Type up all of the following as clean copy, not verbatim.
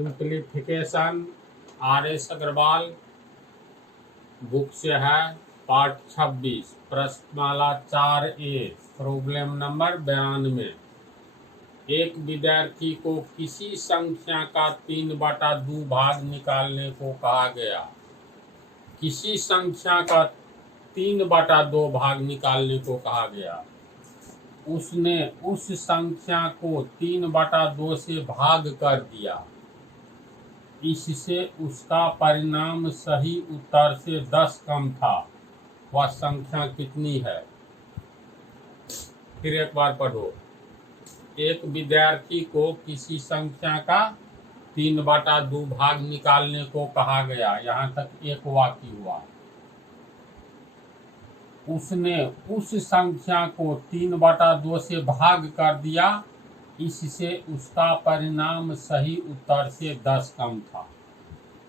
Simplification RS Agarwal book से है, पाठ 26, प्रश्नमाला 4A, प्रॉब्लम नंबर 92। एक विद्यार्थी को किसी संख्या का 3/2 भाग निकालने को कहा गया। किसी संख्या का 3/2 भाग निकालने को कहा गया। उसने उस संख्या को 3/2 से भाग कर दिया। इससे उसका परिणाम सही उत्तर से 10 कम था। वह संख्या कितनी है? फिर एक बार पढ़ो। एक विद्यार्थी को किसी संख्या का 3/2 भाग निकालने को कहा गया। यहाँ तक एक वाक्य हुआ। उसने उस संख्या को 3/2 से भाग कर दिया। इससे उसका परिणाम सही उत्तर से 10 कम था।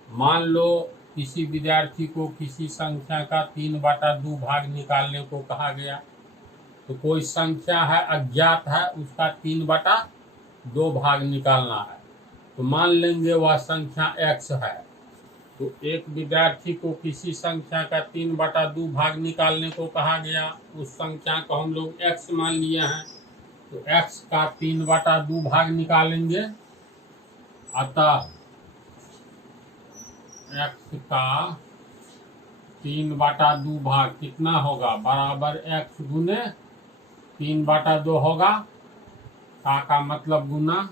मान लो किसी विद्यार्थी को किसी संख्या का 3/2 भाग निकालने को कहा गया। तो कोई संख्या है, अज्ञात है, उसका 3/2 भाग निकालना है। तो मान लेंगे वह संख्या x है। तो एक विद्यार्थी को किसी संख्या का 3/2 भाग निकालने को कहा गया। उस संख्या को हम लोग x मान लिए हैं। तो x का 3/2 भाग निकालेंगे। अतः x का 3/2 भाग कितना होगा? बराबर x गुने 3/2 होगा। का मतलब गुना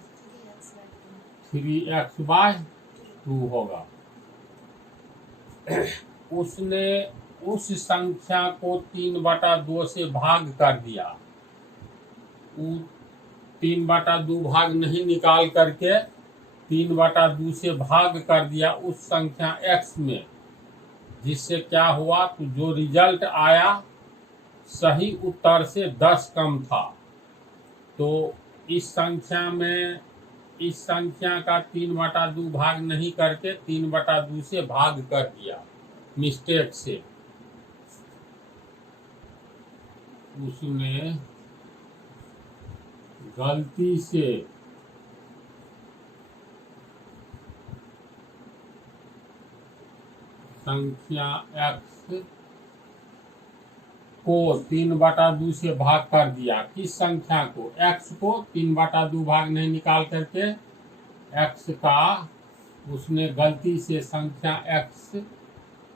3x/2 होगा। उसने उस संख्या को 3/2 से भाग कर दिया। 3/2 भाग नहीं निकाल करके 3/2 से भाग कर दिया उस संख्या x में। जिससे क्या हुआ? तो जो रिजल्ट आया सही उत्तर से 10 कम था। तो इस संख्या में इस संख्या का 3/2 भाग नहीं करके 3/2 से भाग कर दिया मिस्टेक से। उसने गलती से संख्या x को 3/2 से भाग कर दिया। किस संख्या को? x को 3/2 भाग नहीं निकाल करके x का उसने गलती से संख्या x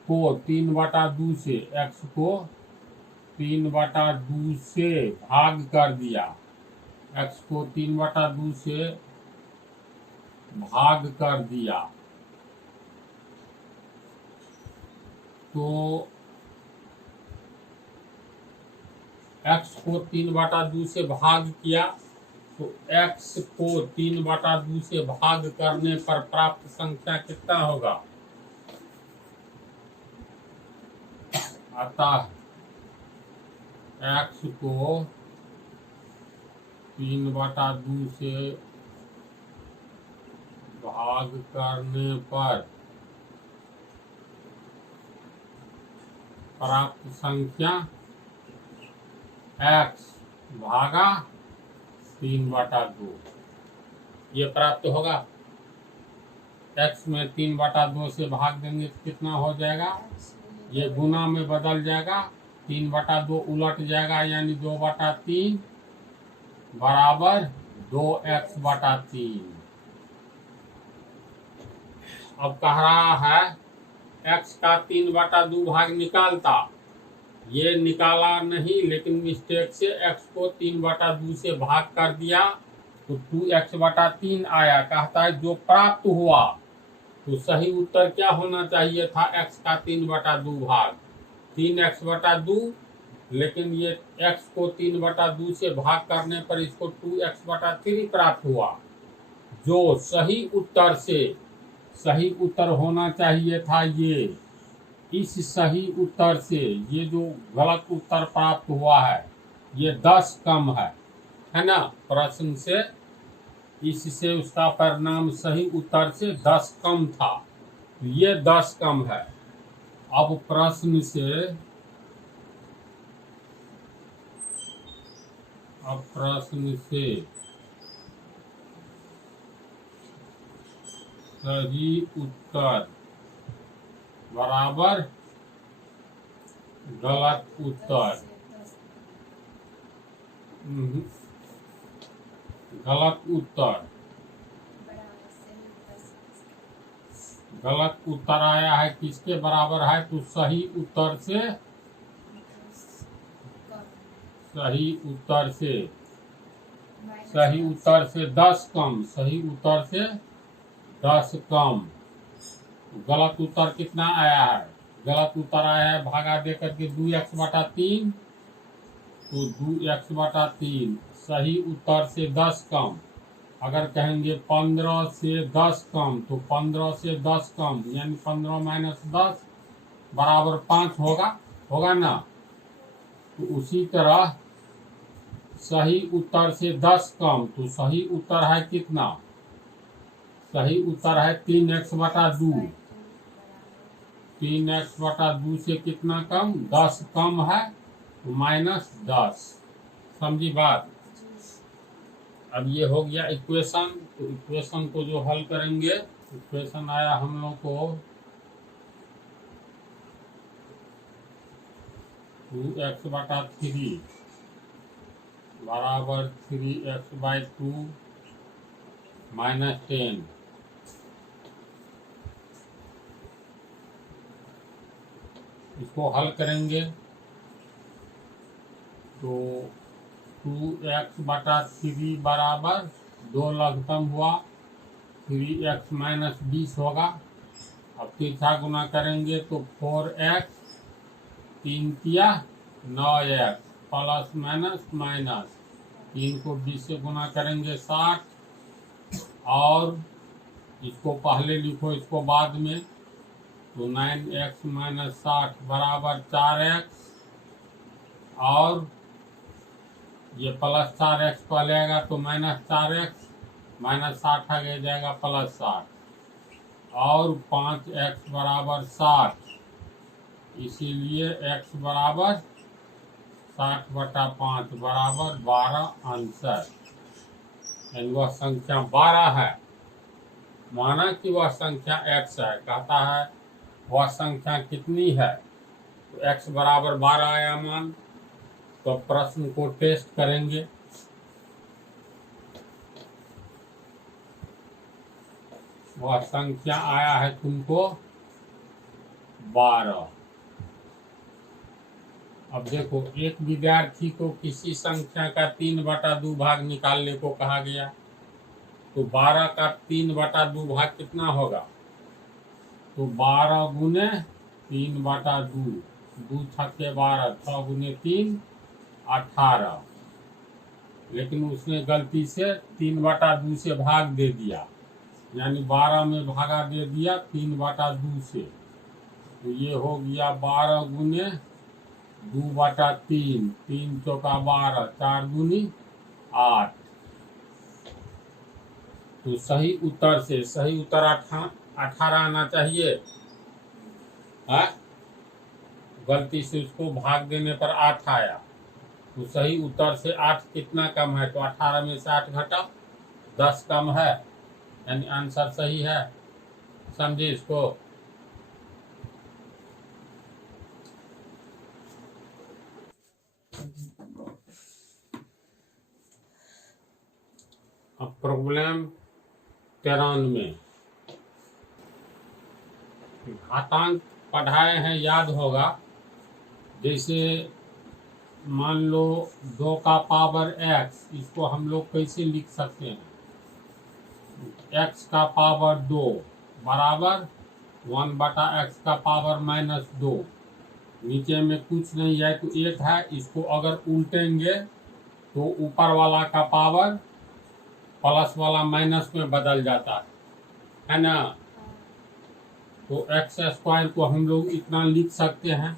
को 3/2 से x को 3/2 से भाग कर दिया। x को 3/2 से भाग कर दिया। तो x को 3/2 से भाग किया। तो x को 3/2 से भाग करने पर प्राप्त संख्या कितना होगा? अतः x को 3/2 से भाग करने पर प्राप्त संख्या x भागा 3/2 ये प्राप्त होगा। x में 3/2 से भाग देंगे तो कितना हो जाएगा? ये गुना में बदल जाएगा। 3/2 उलट जाएगा, यानी 2/3 बराबर 2x/3। अब कह रहा है x का 3/2 भाग निकालता। ये निकाला नहीं, लेकिन मिस्टेक से x को 3/2 से भाग कर दिया तो 2x/3 आया। कहता है जो प्राप्त हुआ तो सही उत्तर क्या होना चाहिए था? x का 3/2 भाग 3x/2, लेकिन ये x को 3/2 से भाग करने पर इसको 2x/3 प्राप्त हुआ। जो सही उत्तर होना चाहिए था ये। इस सही उत्तर से ये जो गलत उत्तर प्राप्त हुआ है ये 10 कम है ना? प्रश्न से इससे उसका परिणाम सही उत्तर से 10 कम था। ये 10 कम है। अब प्रश्न से सही उत्तर बराबर गलत उत्तर। गलत उत्तर। गलत उत्तर आया है किसके बराबर है? तो सही उत्तर से, सही उत्तर से, सही उत्तर से 10 कम, सही उत्तर से 10 कम। गलत उत्तर कितना आया है? गलत उत्तर आया है भागा दे करके 2x/3, तो 2x/3 सही उत्तर से 10 कम। अगर कहेंगे 15 से 10 कम, तो 15 से 10 कम यानी 15 - 10 बराबर 5 होगा, होगा ना? तो उसी तरह सही उत्तर से 10 कम, तो सही उत्तर है कितना? सही उत्तर है 3x/2। 3x/2 से कितना कम? 10 कम है, तो -10। समझी बात? अब ये हो गया इक्वेशन। तो इक्वेशन को जो हल करेंगे, इक्वेशन आया हम लोग को 2x/3 बराबर 3x/2 -10। इसको हल करेंगे तो 2x/3 बराबर 2 लघुत्तम हुआ, 3x - 20 होगा। अब तिरछा गुना करेंगे तो 4x, 3 तिया 9x, प्लस माइनस 3 को 20 से गुना करेंगे 60, और इसको पहले लिखो इसको बाद में, तो 9x - 60 बराबर 4x, और ये प्लस 4x पहले आएगा तो -4x, -60 आगे जाएगा +60, और 5x बराबर 60, इसीलिए x बराबर 60/5 बराबर 12 आंसर। यानी वह संख्या 12 है। माना कि वह संख्या x है, कहता है वह संख्या कितनी है, तो x बराबर 12 आया मान। तो प्रश्न को टेस्ट करेंगे। वह संख्या आया है तुमको 12। अब देखो, एक विद्यार्थी को किसी संख्या का 3/2 भाग निकालने को कहा गया, तो 12 का 3/2 भाग कितना होगा? तो 12 गुने 3/2, 2 छक्के 12, 6 गुने 3 18। लेकिन उसने गलती से 3/2 से भाग दे दिया, यानी 12 में भागा दे दिया 3/2 से, तो ये हो गया 12 गुने 2/3, 3 चौका 12, 4 दूनी 8। तो सही उत्तर से, सही उत्तर 18 आना चाहिए है? गलती से उसको भाग देने पर 8 आया, तो सही उत्तर से 8 कितना कम है? तो 18 में से 8 घटा 10 कम है, यानी आंसर सही है। समझे इसको? अब प्रॉब्लम 93। घातांक पढ़ाए हैं, याद होगा। जैसे मान लो 2 का पावर x, इसको हम लोग कैसे लिख सकते हैं? x का पावर 2 बराबर 1/x का पावर -2। नीचे में कुछ नहीं है तो 1 है। इसको अगर उल्टेंगे तो ऊपर वाला का पावर प्लस वाला माइनस में बदल जाता है ना? तो x² को हम लोग इतना लिख सकते हैं।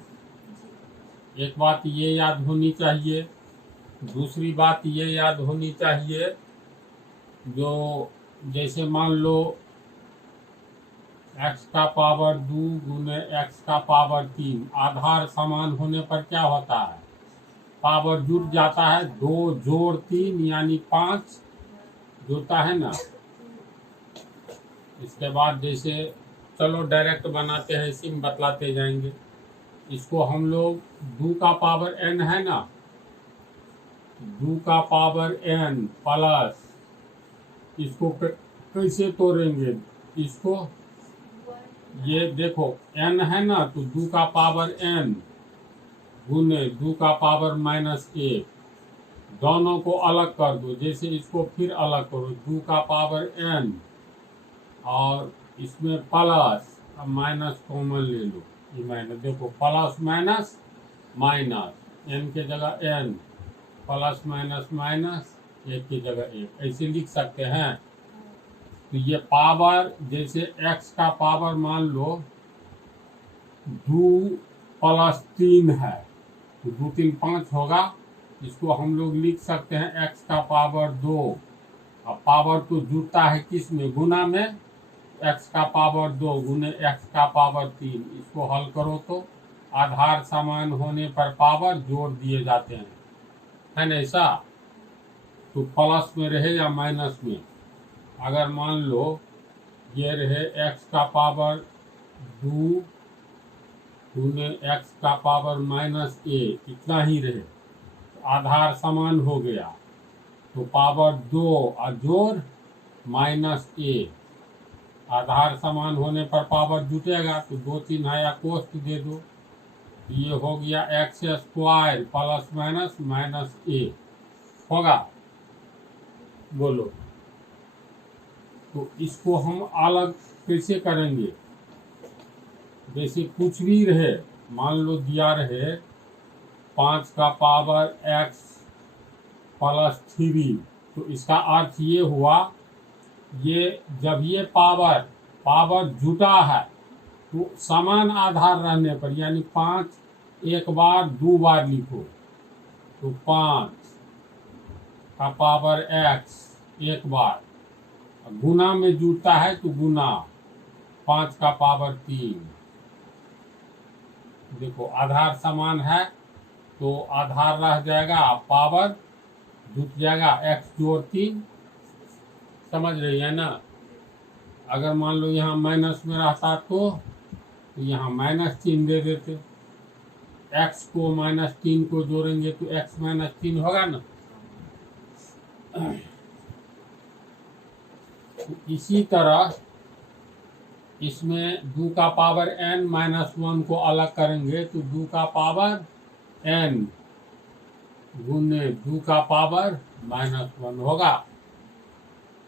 एक बात ये याद होनी चाहिए। दूसरी बात ये याद होनी चाहिए, जो जैसे मान लो x का पावर 2 गुने x का पावर 3, आधार समान होने पर क्या होता है? पावर जुड़ जाता है। 2 जोड़ 3 यानी 5 जोड़ता है ना? इसके बाद जैसे चलो डायरेक्ट बनाते हैं, इसी में बतलाते जाएंगे। इसको हम लोग 2 का पावर n है ना, 2 का पावर n प्लस इसको कैसे तोड़ेंगे इसको, ये देखो n है ना, तो 2 का पावर n गुने 2 का पावर -1, दोनों को अलग कर दो। जैसे इसको फिर अलग करो, 2 का पावर n और इसमें प्लस, अब माइनस कॉमन ले लो, ये माइनस, देखो प्लस माइनस माइनस, n के जगह n, प्लस माइनस माइनस, 1 की जगह 1, ऐसे लिख सकते हैं। तो ये पावर, जैसे x का पावर मान लो 2 + 3 है, तो 2 3 5 होगा। इसको हम लोग लिख सकते हैं x का पावर 2। अब पावर तो जुड़ता है किस में, गुना में, x का पावर 2 गुने x का पावर 3। इसको हल करो तो आधार समान होने पर पावर जोड़ दिए जाते हैं, है ना ऐसा। तो प्लस में रहे या माइनस में, अगर मान लो ये रहे x का पावर 2 गुने x का पावर -1, इतना ही रहे, तो आधार समान हो गया, तो पावर 2 और जोड़ -1, आधार समान होने पर पावर जुटेगा, तो 2 3 है या कोष्ट दे दो, ये हो गया x² प्लस माइनस -1 होगा। बोलो, तो इसको हम अलग कैसे करेंगे, जैसे कुछ भी रहे, मान लो दिया रहे 5 का पावर x प्लस 3, तो इसका अर्थ ये हुआ, ये जब ये पावर जुटा है तो समान आधार रहने पर, यानी 5 एक बार 2 बार लिखो, तो 5 का पावर x एक बार, गुना में जुड़ता है तो गुना 5 का पावर 3। देखो आधार समान है तो आधार रह जाएगा, पावर जुट जाएगा, x जोड़ 3, समझ रही है ना। अगर मान लो यहाँ माइनस में रहता तो यहाँ माइनस चिन्ह दे देते, x को -3 को जोड़ेंगे तो x -3 होगा ना। तो इसी तरह इसमें 2 का पावर n -1 को अलग करेंगे तो 2 का पावर n गुने 2 का पावर -1 होगा।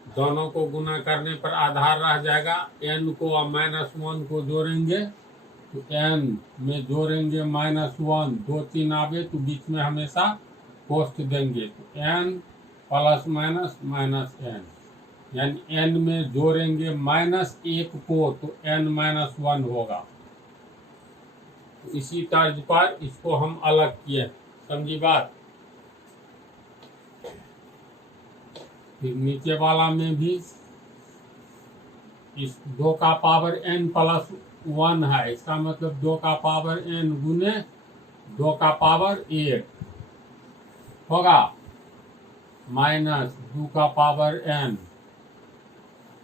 दोनों को गुना करने पर आधार रह जाएगा, n को और -1 को जोड़ेंगे तो n में जोड़ेंगे -1, 2 3 आवे तो बीच में हमेशा कोष्ट देंगे, तो n प्लस माइनस -n, यानी n में जोड़ेंगे -1 को तो n -1 होगा। तो इसी तर्ज पर इसको हम अलग किए, समझी बात। फिर नीचे वाला में भी इस 2 का पावर n प्लस 1 है, इसका मतलब 2 का पावर n गुने 2 का पावर 1 होगा, माइनस 2 का पावर n।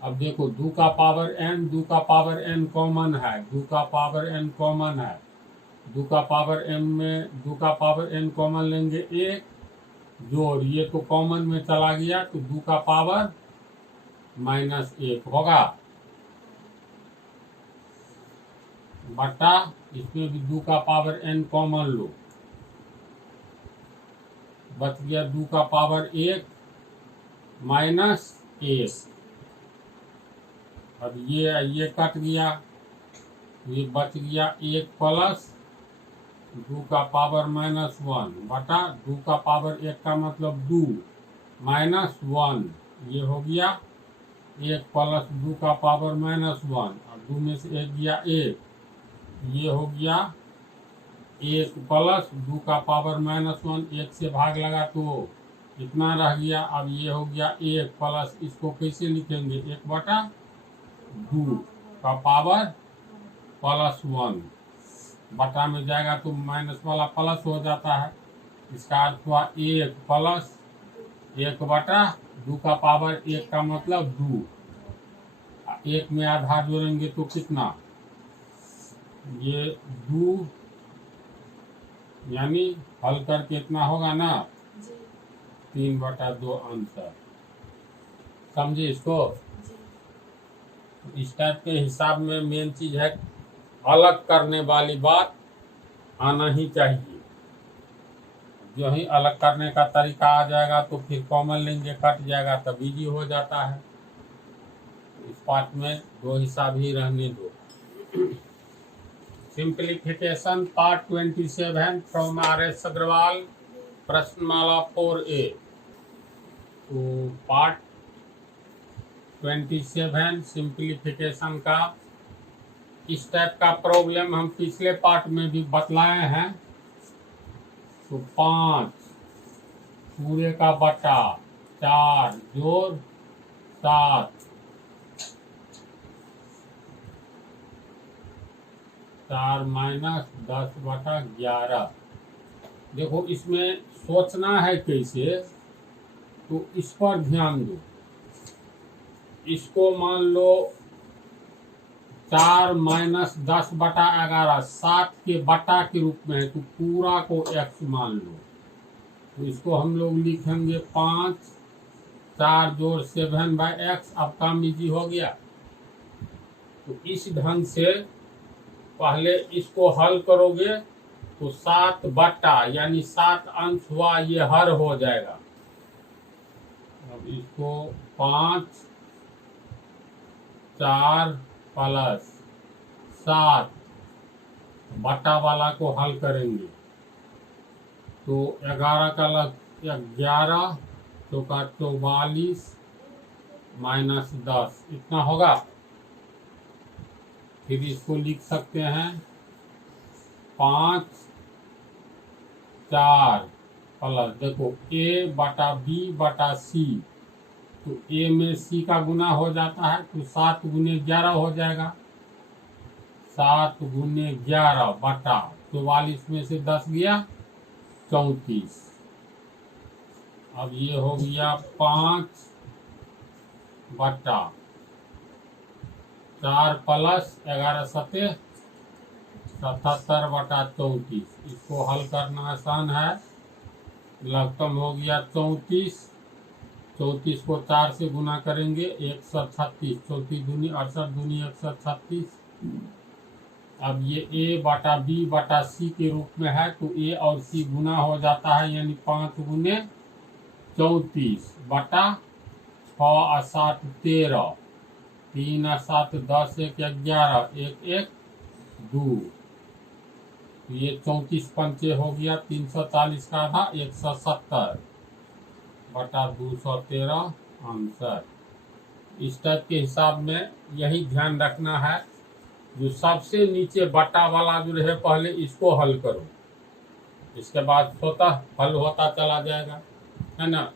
अब देखो 2 का पावर n कॉमन है, 2 का पावर n कॉमन है, 2 का पावर n में 2 का पावर n कॉमन लेंगे 1, जोड़ ये तो कॉमन में चला गया तो 2 का पावर -1 होगा, बटा इसमें भी 2 का पावर n कॉमन लो, बच गया 2 का पावर 1 -1। अब ये कट गया, ये बच गया 1 प्लस 2 का पावर -1 बटा 2 का पावर 1 का मतलब 2 -1, ये हो गया 1 प्लस 2 का पावर -1 और 2 में से 1 गया 1, ये हो गया 1 प्लस 2 का पावर -1, 1 से भाग लगा तो इतना रह गया। अब ये हो गया 1 प्लस, इसको कैसे लिखेंगे, 1 बटा 2 का पावर +1, बटा में जाएगा तो माइनस वाला प्लस हो जाता है, इसका अर्थ हुआ 1 प्लस 1 बटा 2 का पावर 1 का मतलब 2, एक में आधा जोड़ेंगे तो कितना, ये 2, यानी हल करके इतना होगा ना, 3/2 आंसर। समझे इसको? इस टाइप के हिसाब में मेन चीज है अलग करने वाली बात आना ही चाहिए। जो ही अलग करने का तरीका आ जाएगा तो फिर कॉमन लेंगे, कट जाएगा, तब इजी हो जाता है। इस पार्ट में 2 हिसाब ही रहने दो। Simplification part 27 from RS Agarwal, प्रश्नमाला 4A। तो पार्ट 27 सिंप्लीफिकेशन का इस टाइप का प्रॉब्लम हम पिछले पार्ट में भी बतलाए हैं। तो 5 पूरे का बटा 4 जोड़ 7, 4 माइनस 10/11। देखो इसमें सोचना है कैसे, तो इस पर ध्यान दो। इसको मान लो 4 माइनस 10/11 7 के बटा के रूप में है, तो पूरा को x मान लो। तो इसको हम लोग लिखेंगे 5 4 जोड़ 7/x। अब काम इजी हो गया। तो इस ढंग से पहले इसको हल करोगे तो 7 बटा यानी 7 अंश हुआ, ये हर हो जाएगा। अब इसको 5 4 प्लस 7 बटा वाला को हल करेंगे तो 11 का लग 11 चौका 44 माइनस 10 इतना होगा। फिर इसको लिख सकते हैं 5 4 प्लस, देखो a बटा b बटा c, तो a में c का गुना हो जाता है, तो 7 गुने 11 हो जाएगा। 7 गुने 11 बटा 44 में से 10 गया 34। अब ये हो गया 5 बटा 4 प्लस 11 सते 77 बटा 34। इसको हल करना आसान है। लघुत्तम हो गया 34। 34 को 4 से गुना करेंगे 136। 34 दूनी 68 दूनी 136। अब ये a बटा b बटा c के रूप में है, तो a और c गुना हो जाता है, यानी 5 गुने 34 बटा 6 और 7 13, 3 और 7 10 1 11 1 1 2। ये 34 पंचे हो गया 340 का आधा 170 बटा 213 आंसर। इस टाइप के हिसाब में यही ध्यान रखना है, जो सबसे नीचे बटा वाला जो रहे पहले इसको हल करो, इसके बाद स्वतः हल होता चला जाएगा, है ना।